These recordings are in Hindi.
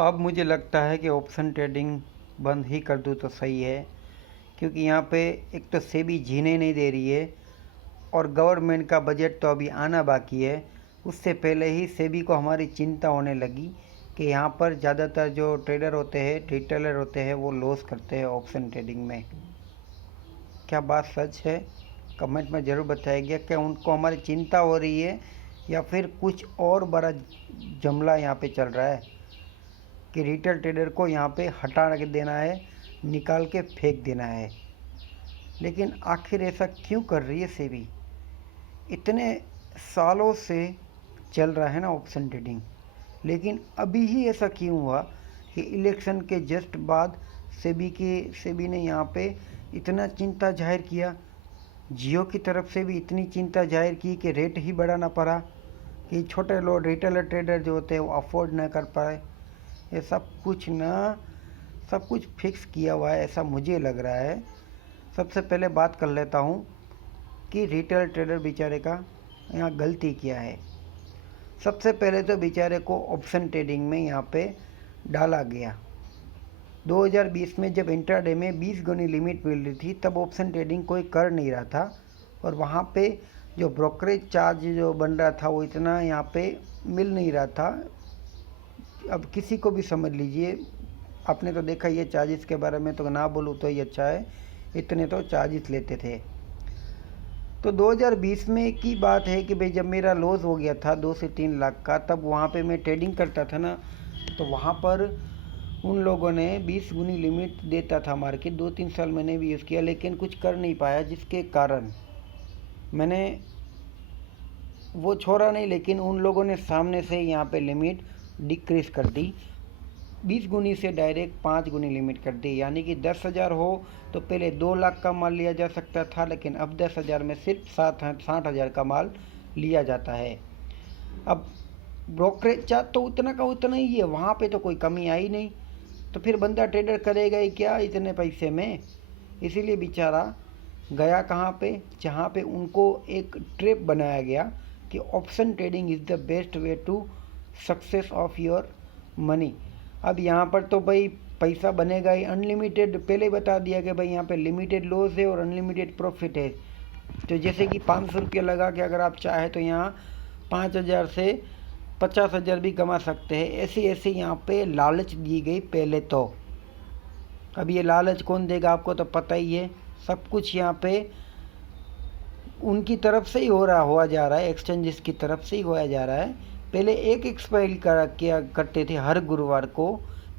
अब मुझे लगता है कि ऑप्शन ट्रेडिंग बंद ही कर दूँ तो सही है, क्योंकि यहाँ पे एक तो सेबी जीने नहीं दे रही है और गवर्नमेंट का बजट तो अभी आना बाकी है। उससे पहले ही सेबी को हमारी चिंता होने लगी कि यहाँ पर ज़्यादातर जो ट्रेडर होते हैं, रिटेलर होते हैं, वो लॉस करते हैं ऑप्शन ट्रेडिंग में। क्या बात सच है? कमेंट में ज़रूर बताइएगा कि उनको हमारी चिंता हो रही है या फिर कुछ और बड़ा जमला यहाँ पे चल रहा है कि रिटेल ट्रेडर को यहाँ पे हटा के देना है, निकाल के फेंक देना है। लेकिन आखिर ऐसा क्यों कर रही है सेबी? इतने सालों से चल रहा है ना ऑप्शन ट्रेडिंग, लेकिन अभी ही ऐसा क्यों हुआ कि इलेक्शन के जस्ट बाद सेबी ने यहाँ पे इतना चिंता जाहिर किया? जियो की तरफ से भी इतनी चिंता जाहिर की कि रेट ही बढ़ाना पड़ा कि छोटे लोग रिटेलर ट्रेडर जो होते हैं वो अफोर्ड न कर पाए। ये सब कुछ फिक्स किया हुआ है, ऐसा मुझे लग रहा है। सबसे पहले बात कर लेता हूँ कि रिटेल ट्रेडर बेचारे का यहाँ गलती क्या है। सबसे पहले तो बेचारे को ऑप्शन ट्रेडिंग में यहाँ पे डाला गया। 2020 में जब इंट्राडे में 20 गुनी लिमिट मिल रही थी, तब ऑप्शन ट्रेडिंग कोई कर नहीं रहा था और वहाँ पे जो ब्रोकरेज चार्ज जो बन रहा था वो इतना यहाँ पे मिल नहीं रहा था। अब किसी को भी समझ लीजिए, आपने तो देखा ये चार्जेस के बारे में, तो ना बोलूँ तो ये अच्छा है, इतने तो चार्जेस लेते थे। तो 2020 में की बात है कि भाई जब मेरा लॉस हो गया था 2 से 3 लाख का, तब वहाँ पे मैं ट्रेडिंग करता था ना, तो वहाँ पर उन लोगों ने 20 गुनी लिमिट देता था मार्केट। 2-3 साल मैंने भी यूज़ किया, लेकिन कुछ कर नहीं पाया, जिसके कारण मैंने वो छोड़ा नहीं, लेकिन उन लोगों ने सामने से यहाँ पे लिमिट डिक्रीज कर दी। 20 गुनी से डायरेक्ट 5 गुनी लिमिट कर दी, यानी कि 10,000 हो तो पहले 2 लाख का माल लिया जा सकता था, लेकिन अब 10,000 में सिर्फ 60,000 का माल लिया जाता है। अब ब्रोकरेज चार्ज तो उतना का उतना ही है, वहाँ पे तो कोई कमी आई नहीं, तो फिर बंदा ट्रेडर करेगा ही क्या इतने पैसे में? इसीलिए बेचारा गया कहाँ पे, जहाँ पे उनको एक ट्रैप बनाया गया कि option trading is the best way to success of your money. अब यहाँ पर तो भाई पैसा बनेगा ही अनलिमिटेड, पहले ही बता दिया कि भाई यहाँ पे लिमिटेड लॉस है और अनलिमिटेड प्रॉफिट है। तो जैसे कि 500 रुपये लगा के अगर आप चाहे तो यहाँ 5,000 से 50,000 भी कमा सकते हैं। ऐसी यहाँ पे लालच दी गई पहले तो। अब ये लालच कौन देगा आपको तो पता ही है। सब कुछ यहाँ पे उनकी तरफ से ही हुआ जा रहा है, एक्सचेंजेस की तरफ से ही होया जा रहा है। पहले एक एक्सपायरी किया करते थे हर गुरुवार को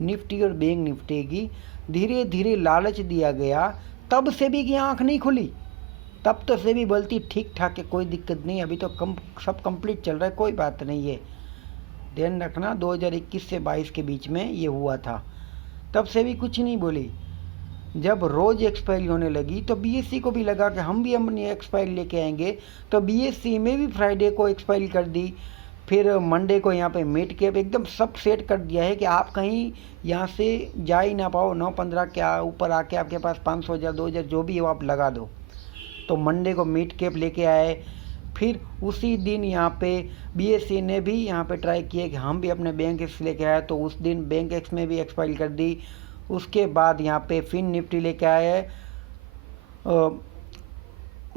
निफ्टी और बैंक निफ्टी की। धीरे धीरे लालच दिया गया, तब सेबी की आँख नहीं खुली। तब तो सेबी बोलती ठीक ठाक है, कोई दिक्कत नहीं, अभी तो सब कंप्लीट चल रहा है, कोई बात नहीं है। ध्यान रखना 2021 से 22 के बीच में ये हुआ था, तब सेबी कुछ नहीं बोली। जब रोज़ एक्सपायरी होने लगी तो बीएससी को भी लगा कि हम भी अपनी एक्सपायरी लेके आएंगे, तो बीएससी में भी फ्राइडे को एक्सपायरी कर दी। फिर मंडे को यहाँ पे मिड कैप एकदम सब सेट कर दिया है कि आप कहीं यहाँ से जा ही ना पाओ। 9-15 के ऊपर आके आपके पास 500,000 2,000 जो भी हो आप लगा दो। तो मंडे को मिड कैप लेके आए। फिर उसी दिन यहाँ पे बीएससी ने भी यहाँ पे ट्राई किया कि हम भी अपने बैंक एक्स लेके आए, तो उस दिन बैंक एक्स में भी एक्सपायरी कर दी। उसके बाद यहाँ पे फिन निफ्टी लेके आए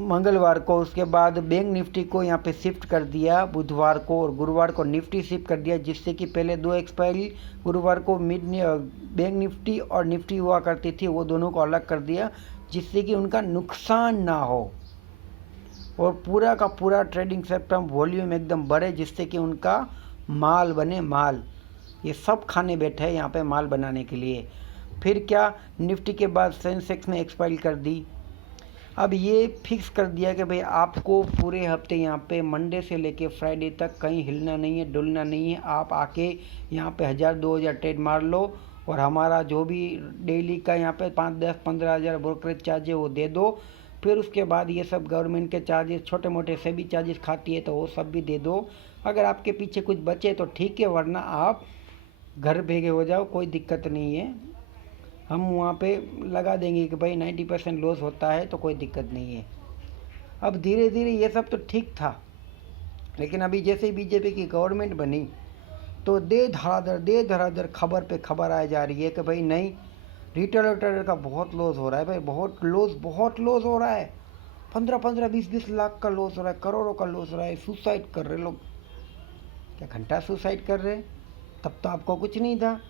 मंगलवार को। उसके बाद बैंक निफ्टी को यहाँ पे शिफ्ट कर दिया बुधवार को, और गुरुवार को निफ्टी शिफ्ट कर दिया, जिससे कि पहले 2 एक्सपायरी गुरुवार को बैंक निफ्टी और निफ्टी हुआ करती थी, वो दोनों को अलग कर दिया, जिससे कि उनका नुकसान ना हो और पूरा का पूरा ट्रेडिंग सिस्टम वॉल्यूम एकदम बढ़े, जिससे कि उनका माल बने माल। ये सब खाने बैठे हैं यहाँ पे माल बनाने के लिए। फिर क्या, निफ्टी के बाद सेंसेक्स ने एक्सपायरी कर दी। अब ये फिक्स कर दिया कि भाई आपको पूरे हफ्ते यहाँ पे मंडे से लेके फ्राइडे तक कहीं हिलना नहीं है, डुलना नहीं है। आप आके यहाँ पे 1,000-2,000 ट्रेड मार लो और हमारा जो भी डेली का यहाँ पे 5-10-15,000 ब्रोकरेज चार्ज है वो दे दो। फिर उसके बाद ये सब गवर्नमेंट के चार्जेस, छोटे मोटे से भी चार्जेस खाती है, तो वो सब भी दे दो। अगर आपके पीछे कुछ बचे तो ठीक है, वरना आप घर भेगे हो जाओ, कोई दिक्कत नहीं है। हम वहाँ पे लगा देंगे कि भाई 90% लॉस होता है, तो कोई दिक्कत नहीं है। अब धीरे धीरे ये सब तो ठीक था, लेकिन अभी जैसे ही बीजेपी की गवर्नमेंट बनी तो दे धड़ाधड़ खबर पे खबर आ जा रही है कि भाई नहीं, रिटेल ट्रेडर का बहुत लॉस हो रहा है भाई, बहुत लॉस हो रहा है। 15-15, 20-20 लाख का लॉस हो रहा है, करोड़ों का लॉस हो रहा है, सुसाइड कर रहे लोग। क्या घंटा सुसाइड कर रहे? तब तो आपको कुछ नहीं था।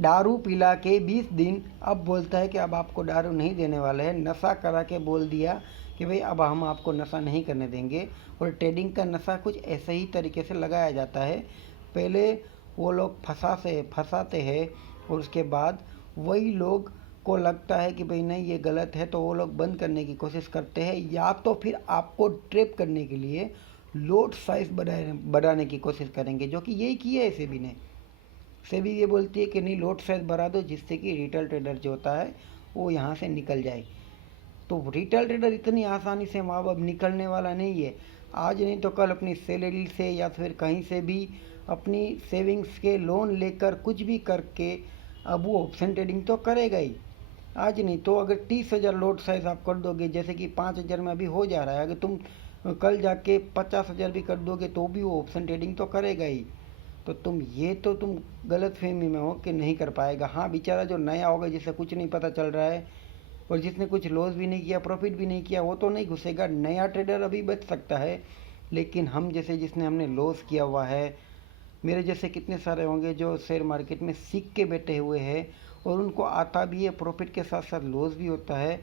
दारू पिला के 20 दिन, अब बोलता है कि अब आपको दारू नहीं देने वाले हैं। नशा करा के बोल दिया कि भाई अब हम आपको नशा नहीं करने देंगे। और ट्रेडिंग का नशा कुछ ऐसे ही तरीके से लगाया जाता है। पहले वो लोग फंसाते हैं और उसके बाद वही लोग को लगता है कि भाई नहीं ये गलत है, तो वो लोग बंद करने की कोशिश करते हैं, या तो फिर आपको ट्रैप करने के लिए लोड साइज बढ़ाने की कोशिश करेंगे, जो कि यही किया है सेबी ने। सेबी ये बोलती है कि नहीं, लोड साइज बढ़ा दो जिससे कि रिटेल ट्रेडर जो होता है वो यहाँ से निकल जाए। तो रिटेल ट्रेडर इतनी आसानी से वहाँ अब निकलने वाला नहीं है। आज नहीं तो कल अपनी सैलरी से या फिर कहीं से भी अपनी सेविंग्स के लोन लेकर कुछ भी करके अब वो ऑप्शन ट्रेडिंग तो करेगा ही। आज नहीं तो अगर 30,000 लोड साइज आप कर दोगे, जैसे कि 5,000 में अभी हो जा रहा है, अगर तुम कल जाके 50,000 भी कर दोगे तो भी वो ऑप्शन ट्रेडिंग तो करेगा ही। तो तुम गलत फहमी में हो कि नहीं कर पाएगा। हाँ, बेचारा जो नया होगा, जिसे कुछ नहीं पता चल रहा है और जिसने कुछ लॉस भी नहीं किया, प्रॉफिट भी नहीं किया, वो तो नहीं घुसेगा। नया ट्रेडर अभी बच सकता है, लेकिन हम जैसे हमने लॉस किया हुआ है, मेरे जैसे कितने सारे होंगे जो शेयर मार्केट में सीख के बैठे हुए हैं और उनको आता भी है, प्रॉफिट के साथ साथ लॉस भी होता है।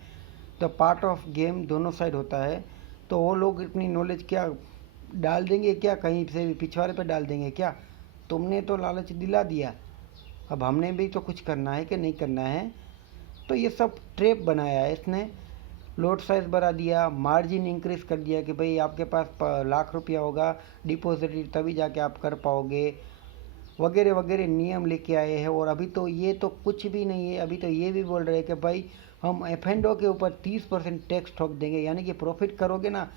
द पार्ट ऑफ गेम दोनों साइड होता है। तो वो लोग अपनी नॉलेज क्या डाल देंगे, क्या कहीं से भी पिछवाड़े पे डाल देंगे क्या? तुमने तो लालच दिला दिया, अब हमने भी तो कुछ करना है कि नहीं करना है। तो ये सब ट्रैप बनाया है इसने। लोड साइज बढ़ा दिया, मार्जिन इंक्रीज कर दिया कि भाई आपके पास लाख रुपया होगा डिपॉजिट, तभी जाके आप कर पाओगे, वगैरह वगैरह नियम लेके आए हैं। और अभी तो ये तो कुछ भी नहीं है, अभी तो ये भी बोल रहे हैं कि भाई हम एफ&ओ के ऊपर 30% टैक्स ठोक देंगे, यानी कि प्रॉफिट करोगे ना।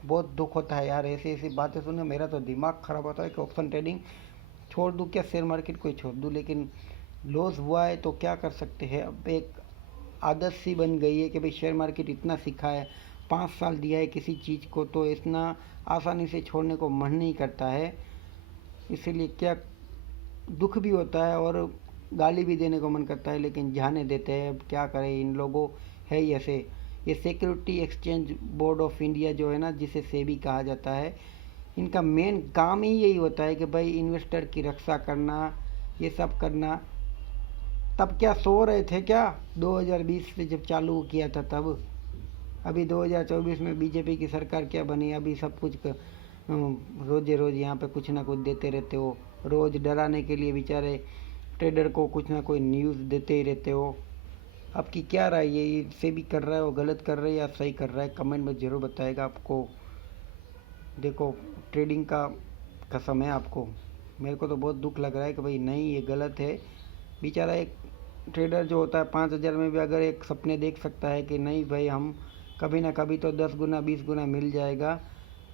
बहुत दुख होता है यार, ऐसी ऐसी बातें सुनने मेरा तो दिमाग ख़राब होता है कि ऑप्शन ट्रेडिंग छोड़ दूँ क्या, शेयर मार्केट को ही छोड़ दूँ। लेकिन लॉस हुआ है तो क्या कर सकते हैं। अब एक आदत सी बन गई है कि भाई शेयर मार्केट इतना सीखा है, 5 साल दिया है किसी चीज़ को, तो इतना आसानी से छोड़ने को मन नहीं करता है। इसीलिए क्या दुख भी होता है और गाली भी देने को मन करता है, लेकिन जाने देते हैं। अब क्या करें, इन लोगों है ही ऐसे। ये security exchange board of India जो है ना, जिसे सेबी कहा जाता है, इनका मेन काम ही यही होता है कि भाई इन्वेस्टर की रक्षा करना, ये सब करना। तब क्या सो रहे थे क्या 2020 से जब चालू किया था तब? अभी 2024 में बीजेपी की सरकार क्या बनी, अभी सब कुछ रोजे रोज यहाँ पे कुछ ना कुछ देते रहते हो। रोज डराने के लिए बेचारे ट्रेडर को कुछ ना कोई न्यूज़ देते ही रहते हो। आपकी क्या राय है, ये सेबी कर रहा है वो गलत कर रहा है या सही कर रहा है? कमेंट में ज़रूर बताएगा आपको। देखो, ट्रेडिंग का कसम है आपको, मेरे को तो बहुत दुख लग रहा है कि भाई नहीं, ये गलत है। बेचारा एक ट्रेडर जो होता है 5,000 में भी अगर एक सपने देख सकता है कि नहीं भाई हम कभी ना कभी तो 10 गुना 20 गुना मिल जाएगा,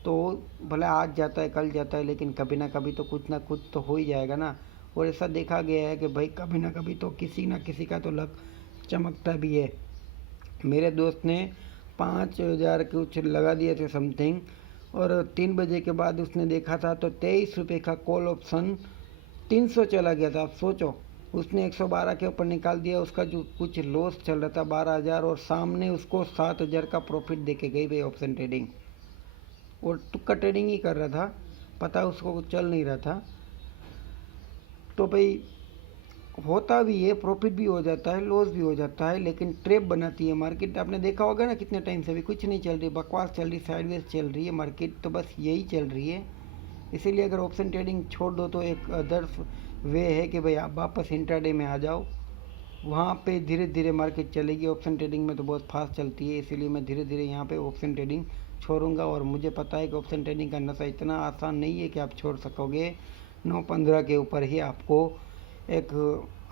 तो भले आज जाता है कल जाता है, लेकिन कभी ना कभी तो कुछ ना कुछ तो हो ही जाएगा ना। और ऐसा देखा गया है कि भाई कभी ना कभी तो किसी ना किसी का तो लक चमकता भी है। मेरे दोस्त ने 5,000 कुछ लगा दिए थे समथिंग, और 3 बजे के बाद उसने देखा था तो 23 रुपये का कॉल ऑप्शन 300 चला गया था। आप सोचो, उसने 112 के ऊपर निकाल दिया, उसका जो कुछ लॉस चल रहा था 12,000, और सामने उसको 7,000 का प्रॉफिट देके गई भाई ऑप्शन ट्रेडिंग। और तुक्का ट्रेडिंग ही कर रहा था, पता उसको कुछ चल नहीं रहा था। तो भाई होता भी है, प्रॉफिट भी हो जाता है, लॉस भी हो जाता है, लेकिन ट्रैप बनाती है मार्केट। आपने देखा होगा ना, कितने टाइम से अभी कुछ नहीं चल रही, बकवास चल रही, साइडवेज चल रही है मार्केट, तो बस यही चल रही है। इसीलिए अगर ऑप्शन ट्रेडिंग छोड़ दो तो एक अदर्स वे है कि भाई आप वापस इंट्राडे में आ जाओ, वहाँ पे धीरे धीरे मार्केट चलेगी। ऑप्शन ट्रेडिंग में तो बहुत फास्ट चलती है, इसीलिए मैं धीरे धीरे यहाँ पे ऑप्शन ट्रेडिंग छोड़ूंगा। और मुझे पता है कि ऑप्शन ट्रेडिंग का नशा इतना आसान नहीं है कि आप छोड़ सकोगे। 9-15 के ऊपर ही आपको एक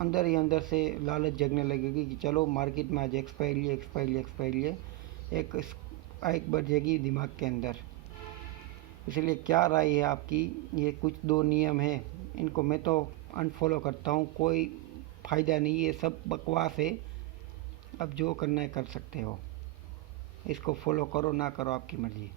अंदर ही अंदर से लालच जगने लगेगी कि चलो मार्केट में आज एक्सपायरी एक बढ़ दिमाग के अंदर। इसलिए क्या राय है आपकी? ये कुछ 2 नियम हैं, इनको मैं तो अनफॉलो करता हूँ, कोई फ़ायदा नहीं, ये सब बकवास है। अब जो करना है कर सकते हो, इसको फॉलो करो ना करो आपकी मर्ज़ी।